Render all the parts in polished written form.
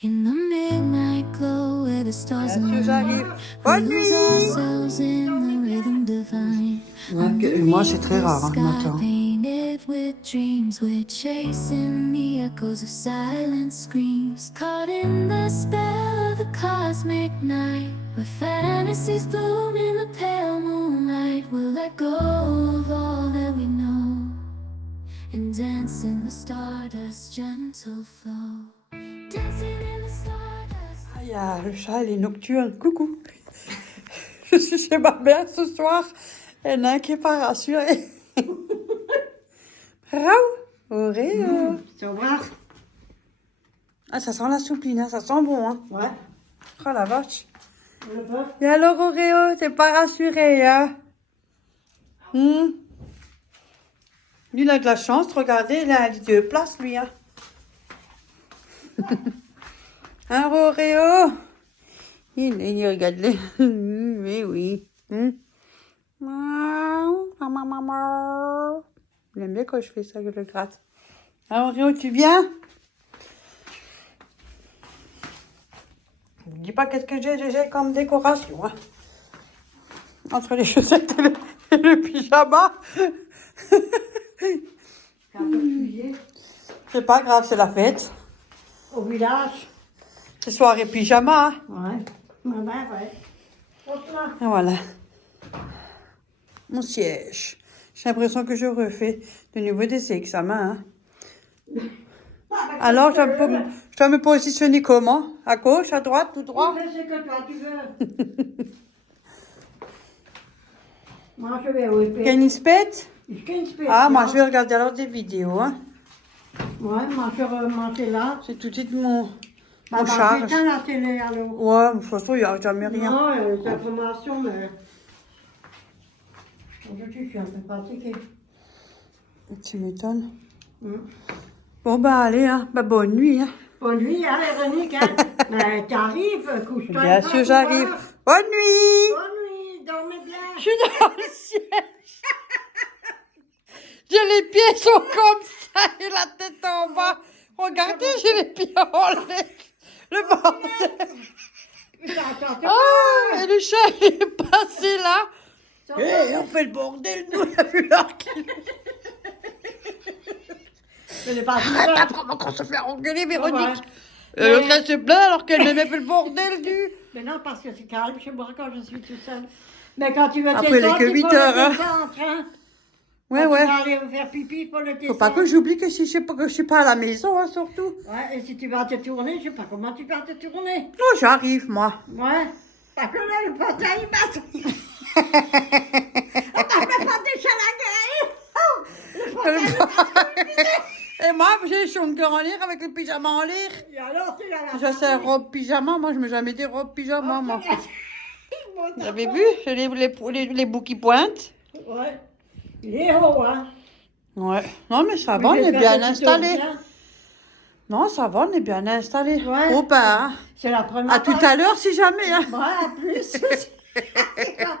In the midnight glow where the stars Bien sûr, j'arrive. align, we Bonne lose nuit. ourselves in the rhythm divine. Moi, c'est très rare, le matin. Painted with dreams, we're chasing the echoes of silent screams, caught in the spell of the cosmic night, where fantasies bloom in the pale moonlight. We'll let go of all that we know and dance in the stardust gentle flow. Dancing in the stardust. Ah, il y a le chat, il est nocturne. Coucou. Je suis chez ma mère ce soir. Il y en a un qui n'est pas rassuré. Raoult, Oreo. Tu vas voir? Ah, ça sent la soupline, hein. Ça sent bon, hein. Ouais. Oh la vache. Le bœuf. Et alors, Oreo, t'es pas rassuré, hein? Lui, il a de la chance. Regardez, il a deux places, lui, hein. Hein, Oreo? Il regarde les. Mais oui. Il aime bien quand je fais ça, que je le gratte. Ah, Oreo, tu viens? Ne dis pas qu'est-ce que j'ai comme décoration. Hein. Entre les chaussettes et le pyjama. C'est pas grave, c'est la fête. Au village. C'est soirée pyjama. Ouais. Ouais. Hop là. Et voilà. Mon siège. J'ai l'impression que je refais de nouveau des examens. Hein. Alors, je dois me positionner comment? À gauche, à droite, tout droit? Tu fais ce que toi tu veux. Moi je vais au épée. Kennispet? Ich kann es Ah, moi je vais regarder alors des vidéos. Hein. Ouais, moi je remonte là. C'est tout de suite mon Bah, charge. j'éteins la télé alors. Ouais, de toute façon, il n'y a jamais rien. Non, les informations, mais. Aujourd'hui, je suis un peu fatiguée. Tu m'étonnes. Mm. Bon, bah allez, hein. Bah, bonne nuit. Hein. Bonne nuit, hein, Véronique. Hein. Ben, t'arrives, couche-toi. Bien sûr, j'arrive. Bonne nuit. Bonne nuit, dormez bien. Je suis dans le siège. J'ai les pieds sont comme ça et la tête en bas. Regardez, j'ai les pieds en l'air. Le bordel. Ah, et le chat il est passé là. Et on fait le bordel, nous, on a vu l'heure qu'il est. Arrête d'apprendre qu'on se fait engueuler, Véronique. L'autre, elle se plaint alors qu'elle m'avait fait le bordel du. Mais non, parce que c'est calme chez moi quand je suis tout seul. Mais quand tu veux Après, il est descendre, que il 8 faut heures, le hein. descendre, hein. Ouais, Quand ouais. tu vas aller faire pipi, il faut le descendre. Faut pas que j'oublie que si je sais pas que je suis pas à la maison, hein, surtout. Ouais, et si tu vas te tourner, je sais pas comment tu vas te tourner. Non, j'arrive, moi. Ouais. Parce que là, le potin, il m'a... On m'a pas déjà la gueule. Oh, le potin, il m'a... Et moi, j'ai le chaud de cœur en l'air avec le pyjama en l'air. Et alors, tu as la... Je sais robe pyjama, moi je mets jamais des robes pyjama, moi. Vous avez vu? J'ai les bouts qui pointent. Ouais. Il est haut, hein. Ouais. Non, mais ça va, on Oui, est j'espère bien que tu dors installé. bien. Non, ça va, on est bien installé. Ouais. Oh, ben, hein. C'est la première À tout à l'heure, si jamais. Hein. Ouais, en plus. C'est quand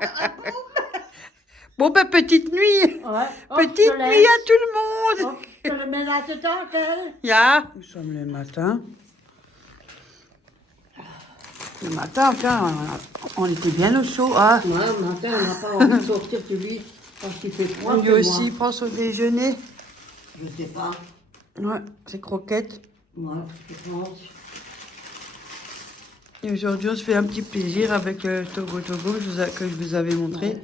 Bon, ben, petite nuit. ouais. Oh, Petite je te nuit laisse. à tout le monde. Oh, je te le mets là-dedans, qu'elle. Ya. Nous sommes le matin. Le matin, enfin, on était bien au chaud. Hein. Moi, le matin, on n'a pas envie de sortir du lit parce qu'il fait froid. Lui aussi, prend son déjeuner. Je sais pas. Ouais, c'est croquettes. Moi, je pense. Et aujourd'hui, on se fait un petit plaisir avec Togo Togo que je vous avais montré. Ouais,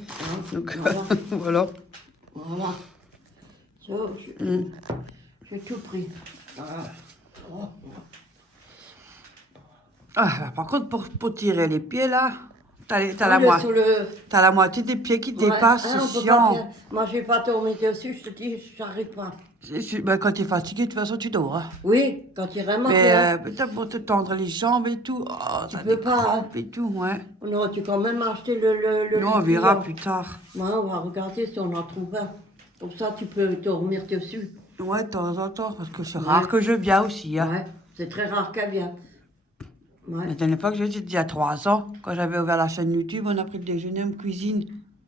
Donc, voilà. voilà. Voilà. Ça, j'ai tout pris. Voilà. Oh. Ah, par contre, pour tirer les pieds, là, t'as Sous le... la moitié des pieds qui Ouais. dépassent, Ah, on c'est peut pas chiant. faire. Moi, je vais pas tourner dessus, je te dis, j'arrive pas. Ben, quand t'es fatigué, de toute façon, tu dors. Hein. Oui, quand il est vraiment Mais clair. t'as pour te tendre les jambes et tout, oh, ça peux pas, décrampe et tout, ouais. On aurait dû quand même acheter le Non, on lit verra pliant. plus tard. Ouais, on va regarder si on en trouve un. Comme ça, tu peux dormir dessus. Ouais, de temps en temps, parce que c'est rare que je viens aussi. Hein. Ouais, c'est très rare qu'elle vienne. Ouais. La dernière fois que j'ai dit, il y a 3 ans, quand j'avais ouvert la chaîne YouTube, on a pris le déjeuner en cuisine.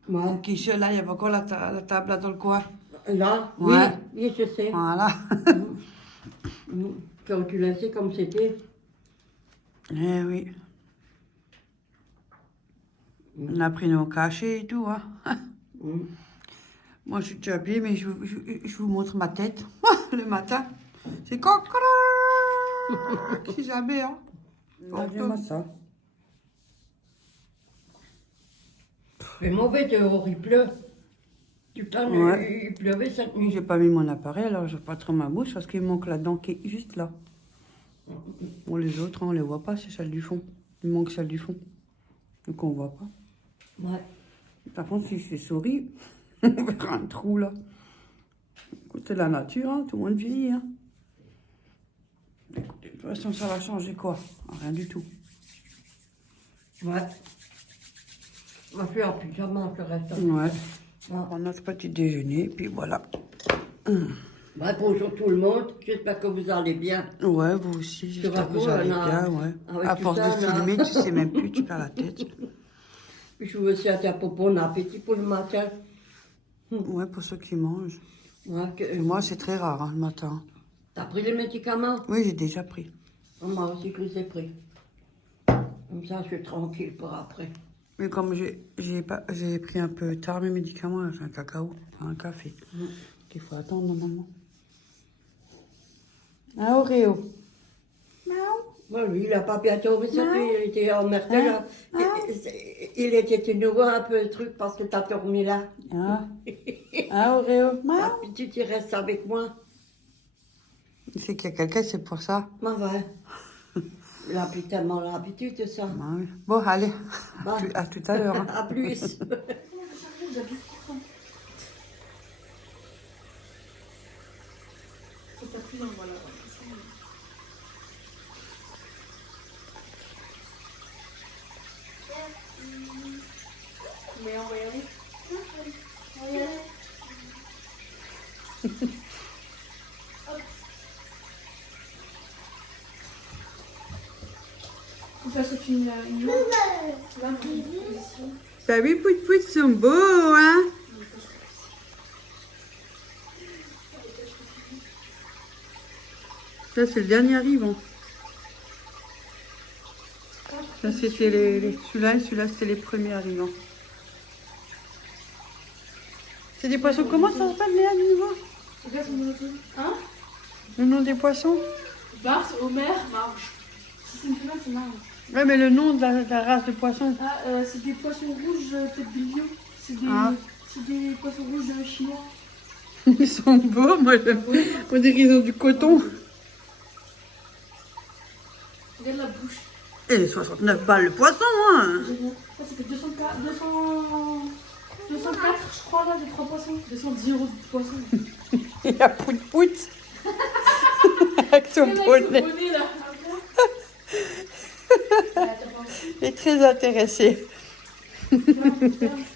Ouais. Mon quiche, là, il y avait encore la table là dans le coin. Là, Ouais. oui, oui, je sais. Voilà. Quand tu laissais comme c'était. Eh oui. On a pris nos cachets et tout, hein. Mm. Moi, je suis déjà habillée, mais je vous montre ma tête le matin. C'est coco. Si jamais, hein. Regardez-moi ça. C'est mauvais dehors, il pleut. Tout le temps, Ouais. il pleuvait cette nuit. J'ai pas mis mon appareil, alors je vais pas trop ma bouche parce qu'il manque la dent qui est juste là. Bon, les autres, hein, on les voit pas, c'est celle du fond. Il manque celle du fond. Donc on voit pas. Ouais. Par contre, si c'est souris, on verra un trou là. Écoute, c'est la nature, hein, tout le monde vieillit. Hein. Écoutez, de toute façon, ça va changer quoi? Rien du tout. Ouais. On va faire en pyjama, je reste. Ouais. Ouais. On prend notre petit déjeuner, puis voilà. Ouais, bonjour tout le monde, j'espère que vous allez bien. Ouais, vous aussi, j'espère que vous allez bien, ouais. Avec À tout force ça, de là. filmer, tu sais même plus, tu perds la tête. Puis je vous souhaite un bon appétit pour le matin. Ouais, pour ceux qui mangent. Ouais, Et moi, c'est très rare, hein, le matin. t'as pris les médicaments? Oui, j'ai déjà pris. Moi aussi que je les ai pris. Comme ça, je suis tranquille pour après. Mais comme j'ai pris un peu tard mes médicaments, j'ai un cacao, enfin, un café. Il faut attendre normalement. Un Oreo. Bon, lui, il n'a pas bien tombé cette nuit, il était emmerdé là. Il était de nouveau un peu truc parce que t'as dormi là. Un Oreo. Ah, puis tu restes avec moi. C'est qu'il y a quelqu'un, c'est pour ça. Bah ouais. Il a plus tellement l'habitude de ça. Ah oui. Bon, allez, Bah. à tout à l'heure. Hein. À plus. Mais on va y aller. Ça, c'est une lame. T'as vu, Pout sont beaux, hein? Ça, c'est le dernier arrivant. Ça, c'était celui-là et celui-là, c'était les premiers arrivants. C'est des poissons, comment ça s'appelle, Léa, de nouveau? Regarde son monocle. Hein? Le nom des poissons? Barse, Homer, Marge. Si c'est une femelle, c'est Marge. Ouais, mais le nom de la race de poissons. Ah, c'est des poissons rouges tête de lion. C'est des poissons rouges chinois. Ils sont beaux, moi, on dirait qu'ils ont du coton. Regarde la bouche. Et les 69 balles le poisson, hein? Ça, ça fait 204, je crois, là, de 3 poissons. 210 € de poisson. Il y a Pout avec son bonnet. Là. Il est très intéressé.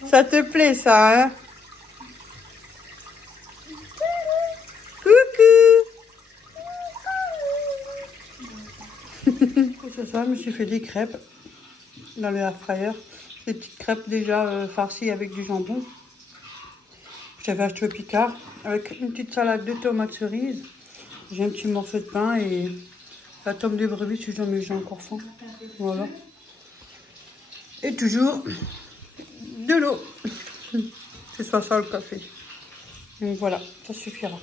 Ça te plaît, ça, hein? Coucou. Ce soir, je me suis fait des crêpes dans le air fryer. Des petites crêpes déjà farcies avec du jambon. J'avais acheté au Picard avec une petite salade de tomates cerises. J'ai un petit morceau de pain et la tome de brebis si jamais j'ai encore faim. Voilà. Et toujours de l'eau. C'est soit ça le café. Donc voilà, ça suffira.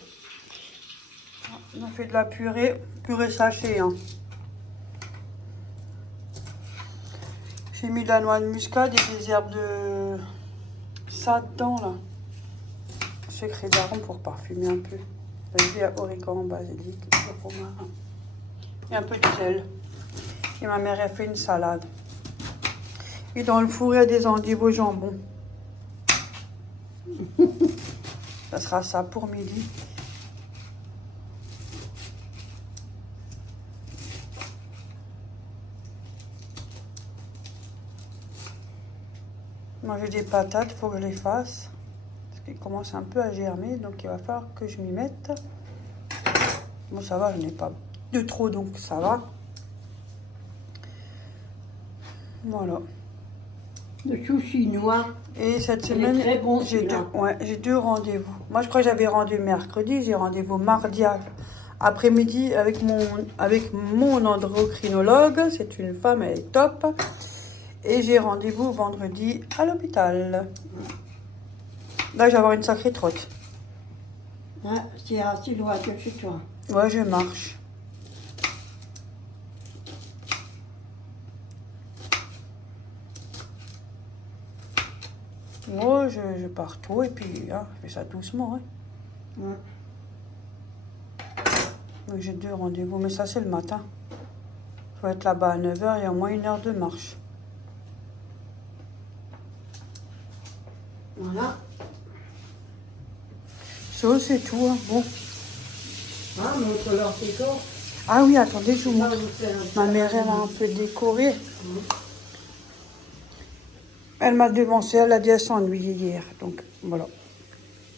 On a fait de la purée sachet. Hein. J'ai mis de la noix de muscade et des herbes de ça dedans là. Secret d'arôme pour parfumer un peu. Il y a origan, basilic, romarin. Et un peu de sel. Et ma mère a fait une salade. Et dans le four, il y a des endives au jambon. Ça sera ça pour midi. Moi j'ai des patates, il faut que je les fasse. Parce qu'elles commencent un peu à germer, donc il va falloir que je m'y mette. Bon ça va, je n'ai pas de trop, donc ça va. Voilà. Le chou chinois. Et cette Il est semaine, très bon, j'ai celui-là. j'ai deux rendez-vous. Moi je crois que j'avais rendez-vous mercredi, j'ai rendez-vous mardi après-midi avec mon endocrinologue. C'est une femme, elle est top. Et j'ai rendez-vous vendredi à l'hôpital. Là, je vais avoir une sacrée trotte. Ouais, c'est assez loin de chez toi. Ouais, je marche. Moi, je pars tôt et puis hein, je fais ça doucement. Hein. Ouais. Donc, j'ai 2 rendez-vous, mais ça, c'est le matin. Je vais être là-bas à 9h, il y a au moins 1 heure de marche. Voilà. Ça, c'est tout. Hein. Bon. Ah, montre-leur tes corps. Ah oui, attendez, je vous Ça, montre. vous fait un Ma mère, elle a un peu décoré. Elle m'a devancé, elle a dit elle s'ennuyait hier. Donc, voilà.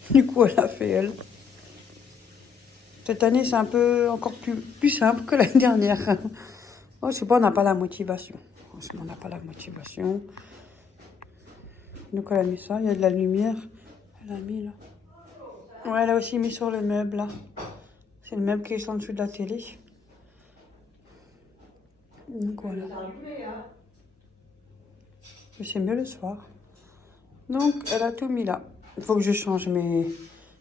Du coup, elle a fait elle. Cette année, c'est un peu encore plus simple que l'année dernière. Oh, je sais pas, on n'a pas la motivation. Franchement, on n'a pas la motivation. Donc, elle a mis ça. Il y a de la lumière. Elle a mis là. Ouais, elle a aussi mis sur le meuble là. C'est le meuble qui est en dessous de la télé. Donc, voilà. Mais c'est mieux le soir. Donc, elle a tout mis là. Il faut que je change, mais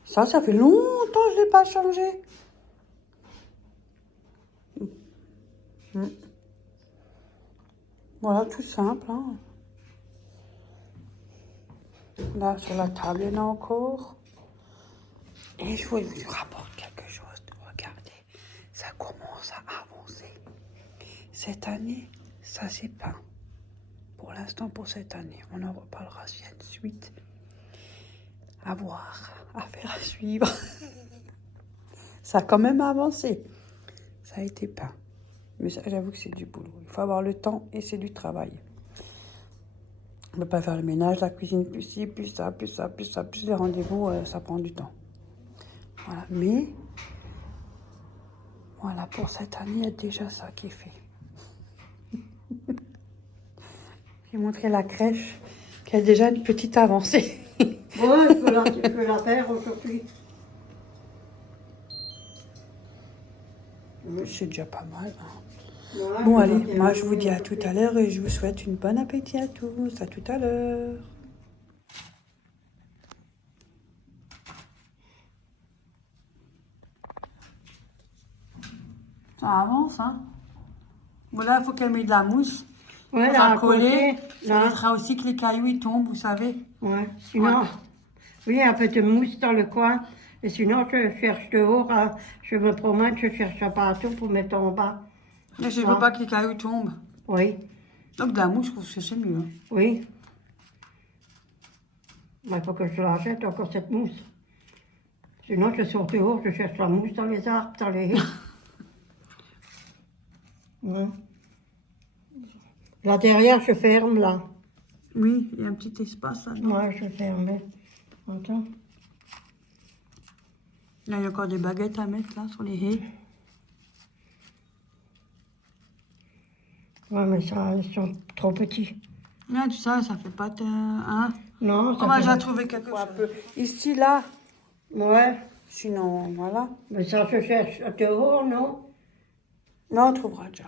ça fait longtemps que je ne l'ai pas changé. Voilà, tout simple. Hein. Là, sur la table, il y en a encore. Et je voulais vous rapporter quelque chose. Regardez, ça commence à avancer. Cette année, ça c'est peint. Pour l'instant, pour cette année, on en reparlera s'il y a une suite. À voir, à faire, à suivre. Ça a quand même avancé. Ça a été peint. Mais ça, j'avoue que c'est du boulot. Il faut avoir le temps et c'est du travail. On ne peut pas faire le ménage, la cuisine, plus ci, plus ça, plus ça, plus ça, plus les rendez-vous, ça prend du temps. Voilà, mais voilà, pour cette année, il y a déjà ça qui est fait. J'ai montré la crèche, qui a déjà une petite avancée. Ouais, tu peux la faire aujourd'hui. C'est déjà pas mal. Hein. Ouais, Bon, je allez, vais moi faire je vous dis à tout à l'heure et je vous souhaite une bonne appétit à tous. À tout à l'heure. Ça avance, hein. Bon, là, il faut qu'elle mette de la mousse. Ouais, Ça là, à coller. côté, Ça là. évitera aussi que les cailloux ils tombent, vous savez. Ouais, sinon, oui, un peu de mousse dans le coin. Et sinon, je cherche dehors, hein. Je me promène, je cherche un partout pour mettre en bas. Mais je ne veux pas que les cailloux tombent. Oui, Donc, de la mousse, je trouve que c'est mieux. Hein. oui. Il faut que je la jette encore cette mousse. Sinon, je sors dehors, je cherche la mousse dans les arbres, dans les haies. Ouais. Là derrière, je ferme, là. Oui, il y a un petit espace là. Ouais, je ferme. Attends. Là, il y a encore des baguettes à mettre là sur les haies. Ouais, mais ça, ils sont trop petits. Là, tout ça, ça fait pas... Hein? Non, On ça va fait... déjà trouver quelque chose. Un peu. Ici, là. Ouais, Sinon, voilà. mais ça, je cherche dehors, non? Non, on trouvera déjà.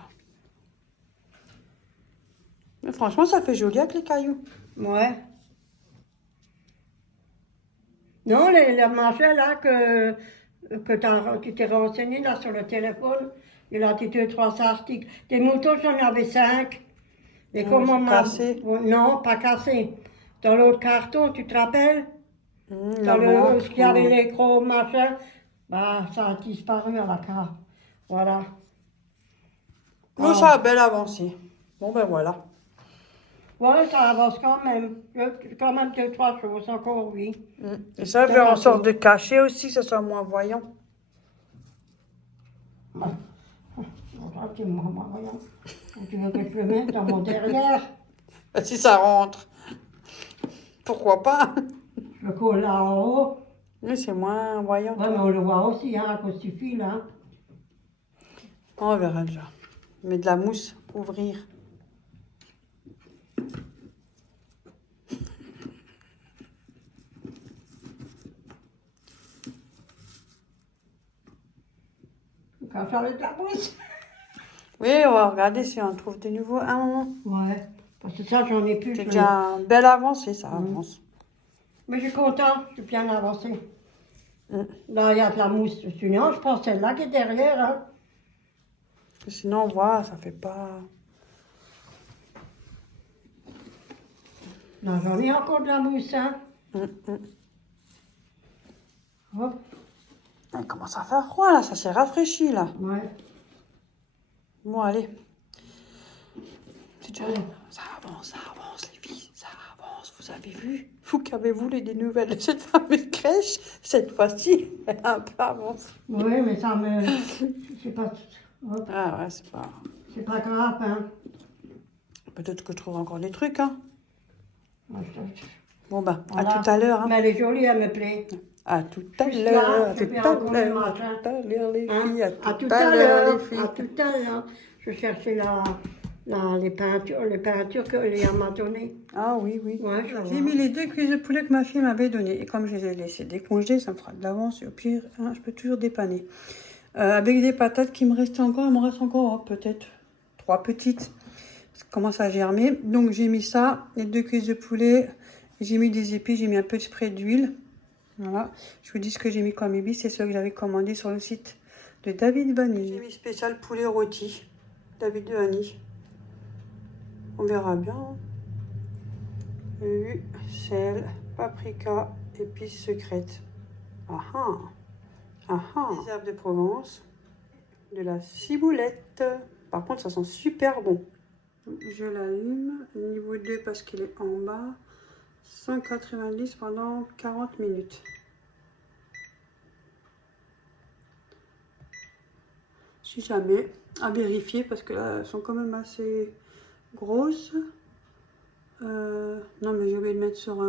Mais franchement, ça fait joli avec les cailloux. Ouais. Non, les marchés là tu t'es renseigné là sur le téléphone, il a dit 2-3 articles. Des moutons, j'en avais 5. Et comme on m'a... cassé. Non, pas cassé. Dans l'autre carton, tu te rappelles? Dans là-bas. ce qu'il y avait les gros machins, bah ça a disparu à la carte. Voilà. Nous, ça a belle avancée. Bon, ben voilà. Ouais, ça avance quand même. Quand même 2-3 choses encore, oui. Et ça, je vais en sorte de cacher aussi, que ce soit moins voyant. Tu veux que je le mette dans mon derrière? Si ça rentre. Pourquoi pas? Je le colle là en haut. Mais c'est moins voyant. Ouais, mais on le voit aussi, hein, à cause du fil, hein. On verra déjà. Mais de la mousse, ouvrir. Quand ça va de la mousse. Oui, on va regarder si on trouve de nouveau un moment. Ouais, parce que ça, j'en ai plus. C'est déjà un bel avancé, ça Mhm. avance. Mais je suis contente, je suis bien avancée. Mm. Là, il y a de la mousse. Sinon, je pense celle-là qui est derrière. Hein. Sinon, on voit, ça fait pas... Là, j'en ai encore de la mousse. Hein. Hop, Il commence à faire froid, là, ça s'est rafraîchi, là. ouais. Bon, allez. C'est déjà... Ouais. Ça avance, les filles, ça avance. Vous avez vu? Vous qu'avez-vous des nouvelles de cette fameuse crèche? Cette fois-ci, elle a un peu avancé. Oui, mais ça me... C'est pas... Hop, Ah ouais, c'est pas grave, hein. Peut-être que je trouve encore des trucs, hein. Ouais, Bon, ben, voilà. à tout à l'heure, hein. Mais elle est jolie, elle me plaît. À tout à Juste l'heure, là, à je tout vais à encore le l'heure, à matin. tout à l'heure, les Hein? filles, À tout à l'heure, les filles. à tout à l'heure. Je cherchais les peintures qu'elle m'a données. Ah oui, oui. Ouais, je J'ai vois. mis les 2 cuisses de poulet que ma fille m'avait données. Et comme je les ai laissées décongeler, ça me fera de l'avance. Et au pire, hein, je peux toujours dépanner. Avec des patates qui me restent encore, il me reste encore peut-être 3 petites. Ça commence à germer. Donc j'ai mis ça, les 2 cuisses de poulet. J'ai mis des épis, j'ai mis un peu de spray d'huile. Voilà. Je vous dis ce que j'ai mis comme épices. C'est ce que j'avais commandé sur le site de David Vanille. J'ai mis spécial poulet rôti. David Vanille. On verra bien. Huile, sel, paprika, épices secrètes. Ah ah. Ah ah. Des herbes de Provence. De la ciboulette. Par contre, ça sent super bon. Je l'allume. Niveau 2 parce qu'il est en bas. 190 pendant 40 minutes. Si jamais, à vérifier parce que là, elles sont quand même assez grosses. Non, mais j'ai oublié de mettre sur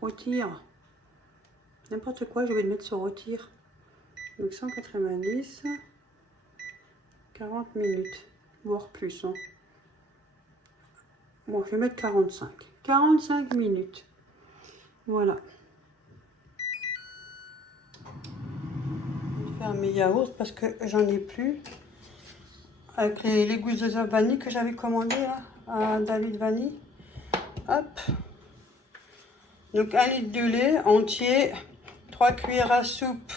rôtir. N'importe quoi, j'ai oublié de mettre sur rôtir. Donc 190, 40 minutes, voire plus. Hein. Bon, je vais mettre 45. 45 minutes. Voilà. Je vais faire mes yaourts parce que j'en ai plus. Avec les gousses de vanille que j'avais commandées à David Vanille. Hop. Donc 1 litre de lait entier. 3 cuillères à soupe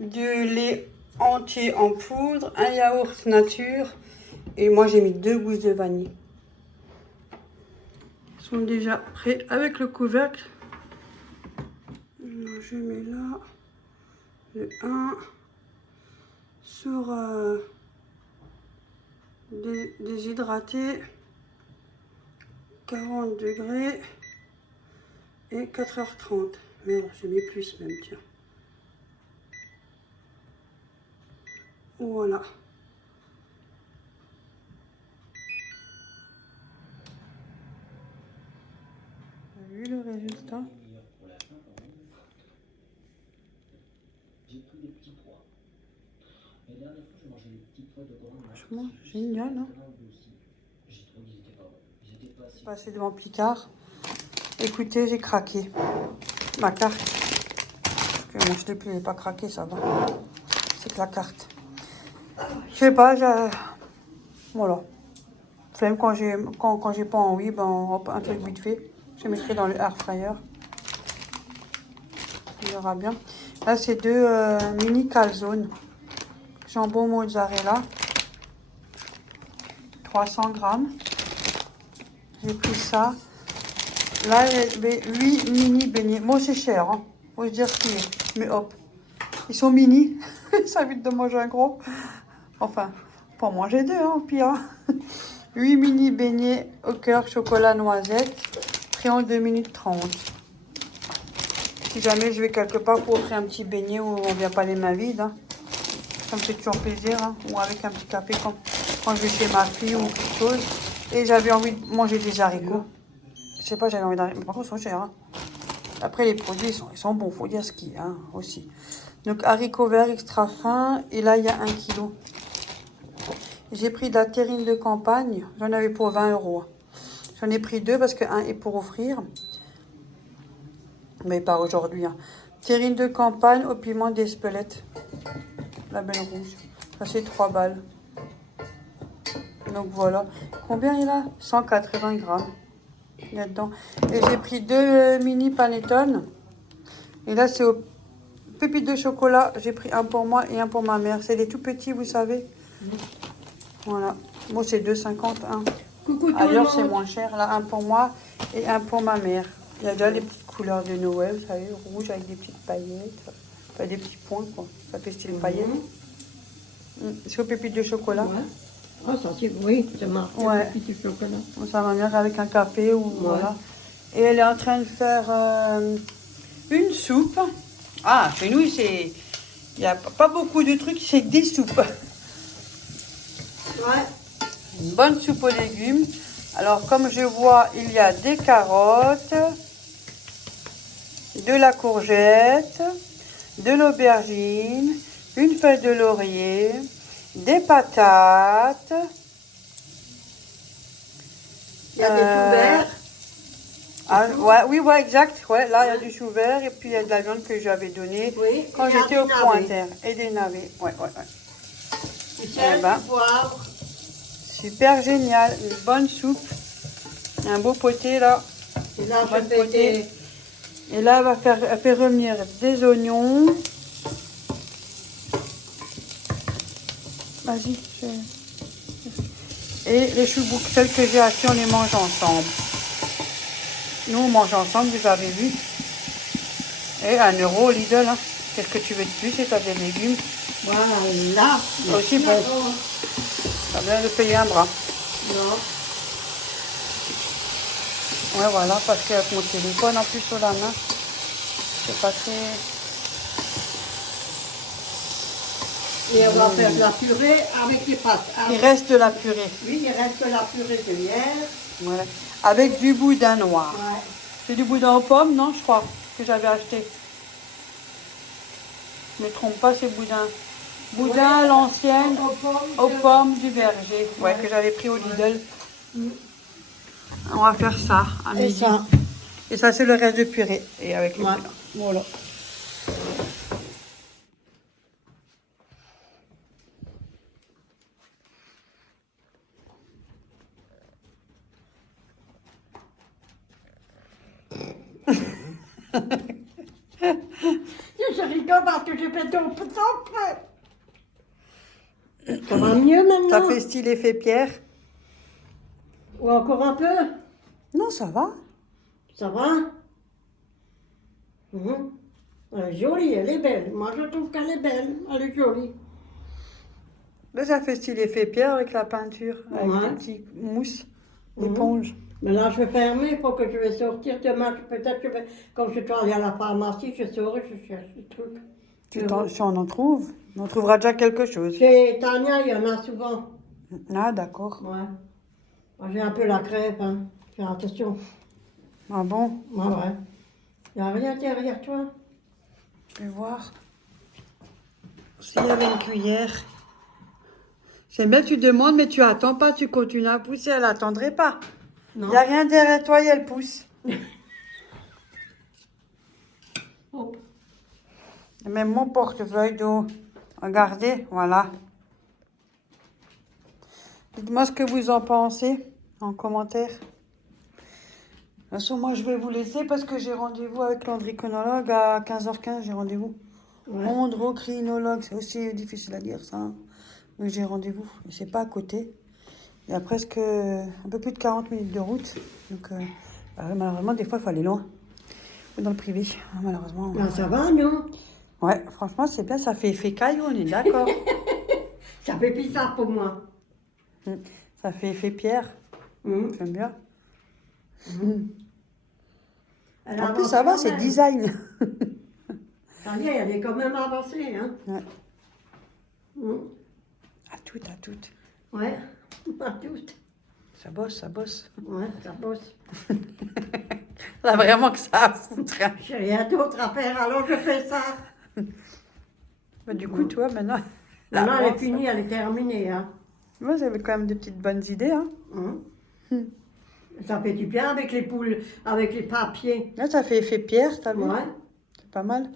de lait entier en poudre. Un yaourt nature. Et moi j'ai mis 2 gousses de vanille. Sont déjà prêts avec le couvercle. Alors, je mets là le 1 sur déshydraté 40 degrés et 4h30. Mais bon, j'ai mis plus même, tiens. Voilà. Vu le résultat. J'ai pris des petits pois. La dernière fois, je mangeais des petits pois de grande. Franchement, génial, hein. J'ai trouvé qu'ils étaient pas bons. Ils étaient pas assez. Passé devant Picard. Écoutez, j'ai craqué. Ma carte. Que mon je n'est pas craqué, ça va. C'est que la carte. Je sais pas, voilà. Flemme quand j'ai pas envie, ben hop, un truc vite fait. Je mettrai dans le air fryer. On verra bien. Là, c'est 2 mini calzones. Jambon mozzarella. 300 grammes. J'ai pris ça. Là, il y avait 8 mini beignets. Bon, c'est cher, hein. Faut se dire ce qu'il est. Mais hop. Ils sont mini. Ça évite de manger un gros. Enfin, pour manger 2, hein, au pire. 8 mini beignets au cœur chocolat noisette. Pris en 2 minutes 30. Si jamais je vais quelque part pour offrir un petit beignet où on ne vient pas les mains vides. Hein. Ça me fait toujours plaisir. Hein. Ou avec un petit café quand je vais chez ma fille ou quelque chose. Et j'avais envie de manger des haricots. Je sais pas, j'avais envie d'haricots. Par contre, ils sont chers. Hein. Après, les produits, ils sont bons. Faut dire ce qu'il y a hein, aussi. Donc, haricots verts extra fins. Et là, il y a 1 kg. J'ai pris de la terrine de campagne. J'en avais pour 20 €. J'en ai pris 2 parce que 1 est pour offrir. Mais pas aujourd'hui. Hein. Terrine de campagne au piment d'Espelette. label rouge. Ça, c'est 3 balles. Donc voilà. Combien il y a? 180 grammes. Il y a dedans. Et j'ai pris 2 mini panettone. Et là, c'est au pépites de chocolat. J'ai pris un pour moi et un pour ma mère. C'est des tout petits, vous savez. Voilà. Moi, c'est 2,50. Coucou tout Ailleurs, le c'est monde. moins cher. Là, un pour moi et un pour ma mère. Il y a déjà les petites couleurs de Noël, vous savez, rouge avec des petites paillettes. Enfin, des petits points, quoi. Ça fait style paillettes. C'est aux pépites de chocolat. Ouais. Ah, ça c'est oui, c'est marqué. Ouais. Petit chocolat. Ça, ma mère avec un café ou voilà. Et elle est en train de faire une soupe. Ah, chez nous, il n'y a pas beaucoup de trucs, c'est des soupes. Ouais. Une bonne soupe aux légumes. Alors, comme je vois, il y a des carottes, de la courgette, de l'aubergine, une feuille de laurier, des patates. Il y a des choux verts. Ah, ouais, oui, ouais, exact. Ouais, là, il y a du chou vert et puis il y a de la viande que j'avais donnée Oui, quand il y a j'étais au des navets. pointeur. Et des navets. Ouais, ouais, ouais. Du sel, Eh ben. du poivre. Super génial. Une bonne soupe. Un beau poté, là. Et là, je Bonne fais potée. des... Et là, elle fait revenir des oignons. Vas-y. Et les choux-boucs, celles que j'ai achetées, on les mange ensemble. Nous, on mange ensemble, vous avez vu. Et 1 euro au Lidl. Hein. Qu'est-ce que tu veux de plus? C'est t'as des légumes. Voilà. Aussi bon. Ça vient de payer un bras. Non. Ouais, voilà, parce qu'avec mon téléphone en plus sur la main, c'est pas très... Et on va faire de la purée avec les pâtes. Il reste de la purée. Oui, il reste de la purée de hier. Voilà. Avec du boudin noir. Ouais. C'est du boudin aux pommes, non, je crois, que j'avais acheté. Je ne me trompe pas, c'est boudin. Boudin à l'ancienne, aux pommes du berger. Ouais, que j'avais pris au Lidl. On va faire ça à Et midi. ça. Et ça, c'est le reste de purée. Et avec les Ouais. boudins. Voilà. Je rigole parce que j'ai fait ton soupe. Ça va mieux maintenant? Ça fait style effet Pierre. Ou encore un peu? Non, ça va. Ça va? Elle est jolie, elle est belle. Moi, je trouve qu'elle est belle. Elle est jolie. Là, ça fait style effet Pierre avec la peinture, avec Ouais. des petits mousses d'éponge. Mais là, je vais fermer pour que je vais sortir demain. Peut-être que je vais, comme je dois aller à la pharmacie, je saurai, je cherche des trucs. Si on en trouve, on trouvera déjà quelque chose. Chez Tania, il y en a souvent. Ah, d'accord. Ouais. Moi, j'ai un peu la crêpe, hein. Fais attention. Ah bon, Ouais, ouais. Il n'y a rien derrière toi. je vais voir. S'il y avait une cuillère. C'est bien, tu demandes, mais tu attends pas, tu continues à pousser, elle attendrait pas. Il Non. n'y a rien derrière toi et elle pousse. Oh. Et même mon portefeuille d'eau. Regardez, voilà. Dites-moi ce que vous en pensez en commentaire. De toute façon, moi, je vais vous laisser parce que j'ai rendez-vous avec l'endocrinologue à 15h15. J'ai rendez-vous. Ouais. Endocrinologue, c'est aussi difficile à dire ça. Hein. Donc j'ai rendez-vous. Et c'est pas à côté. Il y a presque un peu plus de 40 minutes de route. Donc malheureusement, des fois, il faut aller loin. Ou dans le privé. Malheureusement. Ben, ça va, non? Ouais, franchement, c'est bien. Ça fait effet caillou, on est d'accord. Ça fait bizarre pour moi. Ça fait effet pierre. J'aime bien. Elle En plus, avance ça va, quand c'est même. design. Ça y est, elle est quand même avancée, hein? Ouais. Mm. À toutes, à toutes. Ouais, pas toutes. Ça bosse, ça bosse. Ouais, ça bosse. Elle a vraiment que ça à foutre. Hein. J'ai rien d'autre à faire, alors je fais ça. Bah, du coup, toi, maintenant... Maintenant, elle est avance. finie, elle est terminée, hein? Moi, j'avais quand même des petites bonnes idées. Hein. Ça fait du bien avec les poules, avec les papiers. Là, ça fait effet pierre, t'as vu? Ouais. C'est pas mal.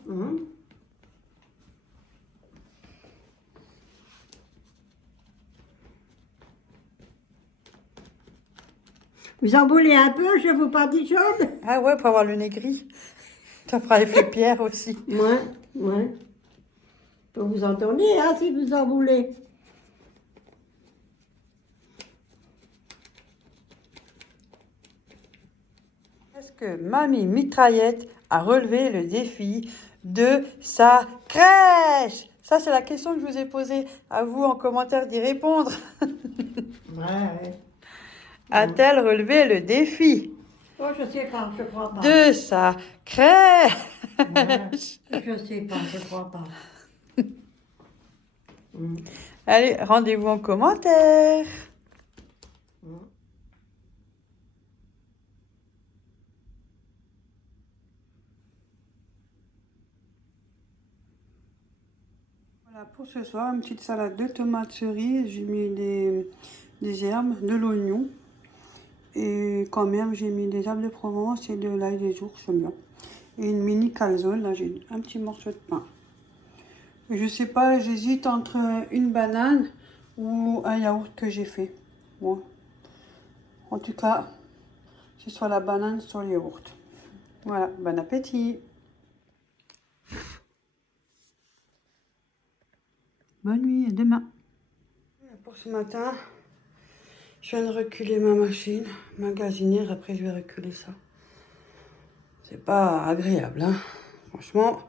Vous en voulez un peu, je vous pas dit chaude? Ah ouais, pour avoir le nez gris. Ça fera effet pierre aussi. Ouais, ouais. Faut vous en donner, hein, si vous en voulez. Est-ce que Mamie Mitraillette a relevé le défi de sa crèche? Ça, c'est la question que je vous ai posée. À vous en commentaire d'y répondre. Ouais. A-t-elle relevé le défi Oh, je sais pas, je crois pas. de sa crèche? Ouais, je sais pas, je crois pas. Allez, rendez-vous en commentaire. Voilà pour ce soir, une petite salade de tomates cerises. J'ai mis des herbes, de l'oignon. Et quand même, j'ai mis des herbes de Provence et de l'ail des ours, j'aime bien. Et une mini calzone, là j'ai un petit morceau de pain. Et je sais pas, j'hésite entre une banane ou un yaourt que j'ai fait. Bon. En tout cas, c'est soit la banane, soit le yaourt. Voilà, bon appétit. Bonne nuit, à demain. Pour ce matin, je viens de reculer ma machine magasinière. Après, je vais reculer ça. C'est pas agréable, hein, franchement.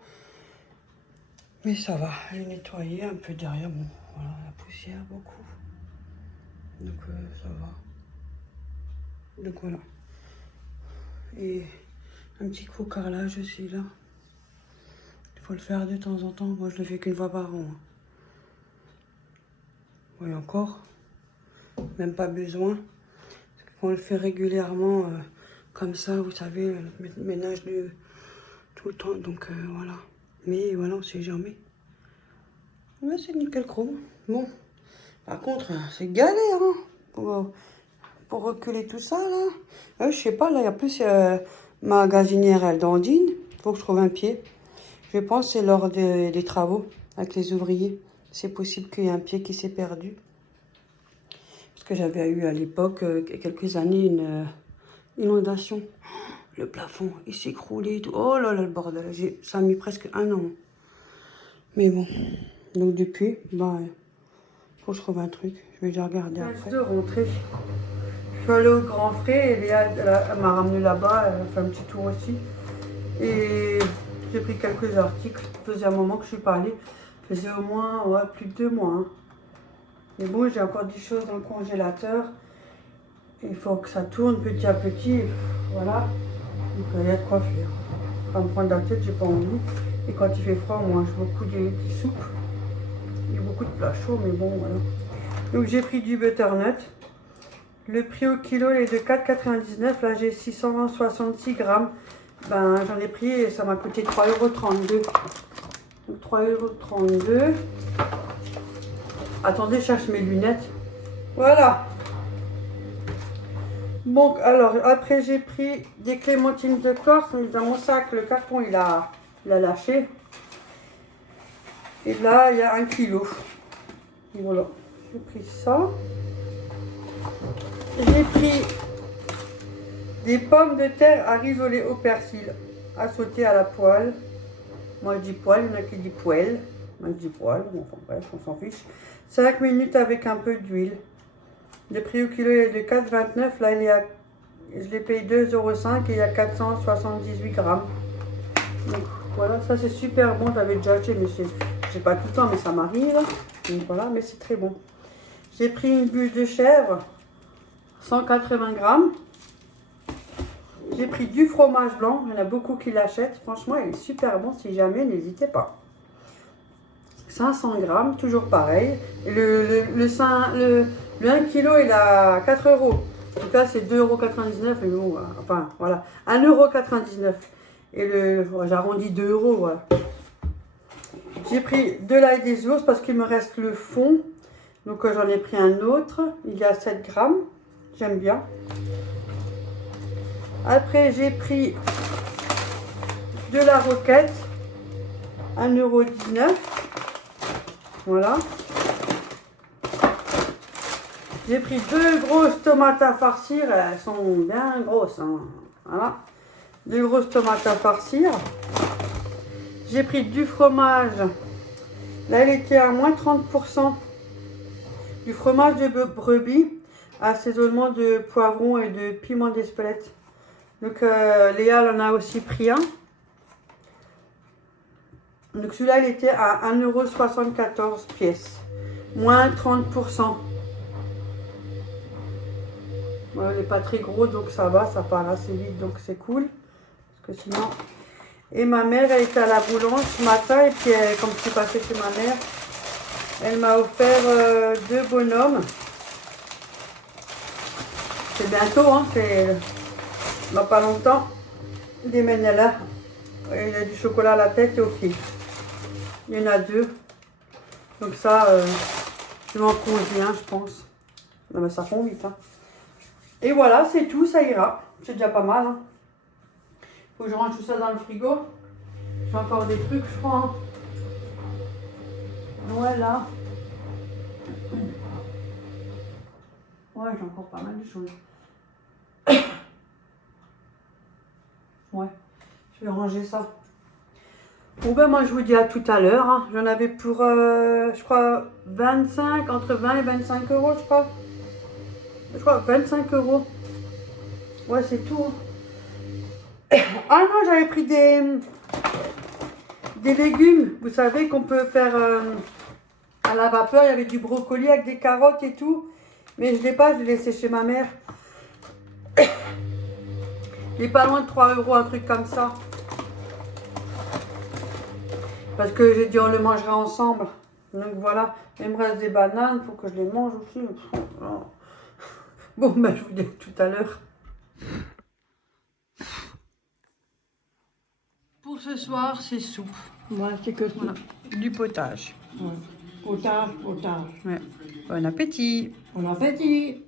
Mais ça va. J'ai nettoyé un peu derrière. Bon, voilà, la poussière, beaucoup. Donc, ça va. Donc, voilà. Et un petit coup carrelage aussi, là. Il faut le faire de temps en temps. Moi, je le fais qu'une fois par an. Hein. Oui, encore. Même pas besoin. On le fait régulièrement, comme ça, vous savez, le ménage tout le temps. Donc, voilà. Mais voilà, on sait jamais. Ouais, c'est nickel chrome. Bon. Par contre, c'est galère, hein, pour reculer tout ça, là. Je sais pas, là, il y a plus ma gazinière, elle dandine. Faut que je trouve un pied. Je pense que c'est lors des travaux avec les ouvriers. C'est possible qu'il y ait un pied qui s'est perdu. Parce que j'avais eu à l'époque, quelques années, une inondation. Le plafond, il s'est écroulé et tout. Oh là là, le bordel. Ça a mis presque 1 an. Mais bon. Donc depuis, bah, faut que je trouve un truc. Je vais déjà regarder après. De rentrer. Je suis allée au Grand Frais. Et Léa, elle m'a ramené là-bas. Elle a fait un petit tour aussi. Et j'ai pris quelques articles. Ça faisait un moment que je suis pas allée. Ça faisait au moins plus de 2 mois. Hein. Mais bon, j'ai encore des choses dans le congélateur. Il faut que ça tourne petit à petit. Voilà. Donc il y a de quoi faire. Pas me prendre la tête, j'ai pas envie. Et quand il fait froid, on mange beaucoup de soupes. Il y a beaucoup de plats chauds, mais bon, voilà. Donc j'ai pris du butternut. Le prix au kilo est de 4,99 €. Là, j'ai 666 grammes. Ben, j'en ai pris et ça m'a coûté 3,32 €. Donc 3,32 €. Attendez, je cherche mes lunettes. Voilà. Bon, alors, après, j'ai pris des clémentines de Corse. Dans mon sac, le carton, il a lâché. Et là, il y a 1 kilo. Et voilà. J'ai pris ça. J'ai pris des pommes de terre à risoler au persil, à sauter à la poêle. Moi, je dis poêle, il y en a qui disent poêle. Moi, je dis poêle. Bon, enfin, bref, on s'en fiche. 5 minutes avec un peu d'huile. Le prix au kilo est de 4,29 €. Là, je l'ai payé 2,05 € et il y a 478 grammes. Donc voilà, ça c'est super bon. J'avais déjà acheté, mais j'ai pas tout le temps, mais ça m'arrive. Donc voilà, mais c'est très bon. J'ai pris une bûche de chèvre, 180 grammes. J'ai pris du fromage blanc. Il y en a beaucoup qui l'achètent. Franchement, il est super bon. Si jamais, n'hésitez pas. 500 grammes, toujours pareil. Et le 1 kg, il a 4 €. En tout cas, c'est 2,99 €. Mais bon, enfin, voilà. 1,99 €. Et j'arrondis 2 €, voilà. J'ai pris de l'ail des ours parce qu'il me reste le fond. Donc, j'en ai pris un autre. Il y a 7 grammes. J'aime bien. Après, j'ai pris de la roquette. 1,19 €. Voilà. J'ai pris 2 grosses tomates à farcir. Elles sont bien grosses. Hein. Voilà. 2 grosses tomates à farcir. J'ai pris du fromage. Là, il était à moins 30%. Du fromage de brebis. Assaisonnement de poivron et de piment d'Espelette. Donc, Léa elle en a aussi pris un. Donc, celui-là, il était à 1,74 € pièce. Moins 30%. Ouais, il n'est pas très gros, donc ça va, ça part assez vite, donc c'est cool. Parce que sinon... Et ma mère, elle était à la boulange ce matin, et puis comme je suis passée chez ma mère, elle m'a offert 2 bonhommes. C'est bientôt, hein, c'est dans pas longtemps. Des Menela. Il y a du chocolat à la tête et aux pieds. Il y en a 2. Donc ça, je m'en congé un, je pense. Non mais ça fond vite, hein. Et voilà, c'est tout, ça ira. C'est déjà pas mal. Hein. Faut que je range tout ça dans le frigo. J'ai encore des trucs, je crois. Hein. Voilà. Ouais, j'ai encore pas mal de choses. Ouais, je vais ranger ça. Bon ben moi je vous dis à tout à l'heure. Hein. J'en avais pour, je crois, 25, entre 20 et 25 €, je crois. Je crois 25 €. Ouais, c'est tout. Hein. Ah non, j'avais pris des légumes. Vous savez qu'on peut faire à la vapeur. Il y avait du brocoli avec des carottes et tout. Mais je ne l'ai pas, je l'ai laissé chez ma mère. Il est pas loin de 3 €, un truc comme ça. Parce que j'ai dit on le mangera ensemble. Donc voilà. Il me reste des bananes, il faut que je les mange aussi. Bon, ben je vous dis tout à l'heure. Pour ce soir, c'est soupe. Ouais, c'est que ça. Voilà. Du potage. Ouais. Potage, potage. Ouais. Bon appétit. Bon appétit.